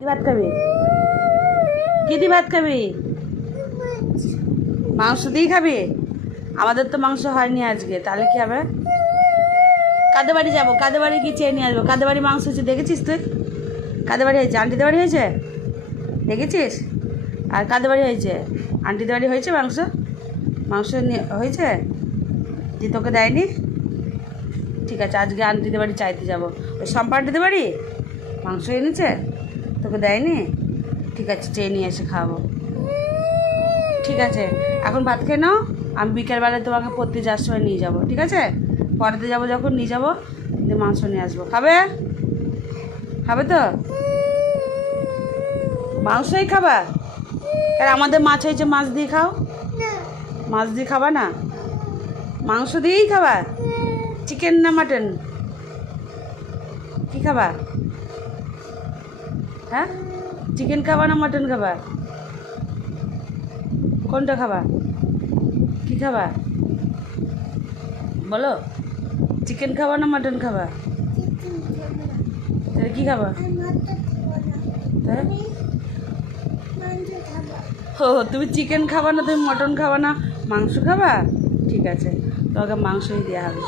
কি ভাত খাবি? কি দিয়ে ভাত খাবি? মাংস দিয়েই খাবি? আমাদের তো মাংস হয়নি আজকে, তাহলে কি হবে? কাদের বাড়ি যাবো? কাদের বাড়ি গিয়ে চেয়ে নিয়ে আসবো? কাদের বাড়ি মাংস হয়েছে দেখেছিস তুই? কাদের বাড়ি হয়েছে? আন্টিদের বাড়ি হয়েছে দেখেছিস? আর কাদের বাড়ি হয়েছে? আন্টিদের বাড়ি হয়েছে মাংস? মাংস হয়েছে যে তোকে দেয়নি? ঠিক আছে, আজকে আন্টিদের বাড়ি চাইতে যাবো। ওই শম্পা আন্টিদের বাড়ি মাংস এনেছে, তোকে দেয়নি? ঠিক আছে, চেয়ে নিয়ে এসে খাওয়াবো। ঠিক আছে, এখন ভাত খেয়ে নাও। আমি বিকেলবেলায় তোমাকে পড়তে যাওয়ার সময় নিয়ে যাবো, ঠিক আছে? পড়াতে যাবো যখন নিয়ে যাবো, দিয়ে মাংস নিয়ে আসবো। খাবে? খাবে তো? মাংসই খাবা? আর আমাদের মাছ হয়েছে, মাছ দিয়ে খাও। মাছ দিয়ে খাবা না? মাংস দিয়েই খাবা? চিকেন না মাটন? কি খাবা? হ্যাঁ, চিকেন খাবা না মাটন খাবা? কোনটা খাবা? কি খাবা বলো? চিকেন খাবা না মাটন খাবা? তাহলে কি খাবা? হ্যাঁ, ও তুমি চিকেন খাবা না, তুমি মটন খাবা না, মাংস খাবা? ঠিক আছে, তোমাকে মাংসই দেওয়া হবে।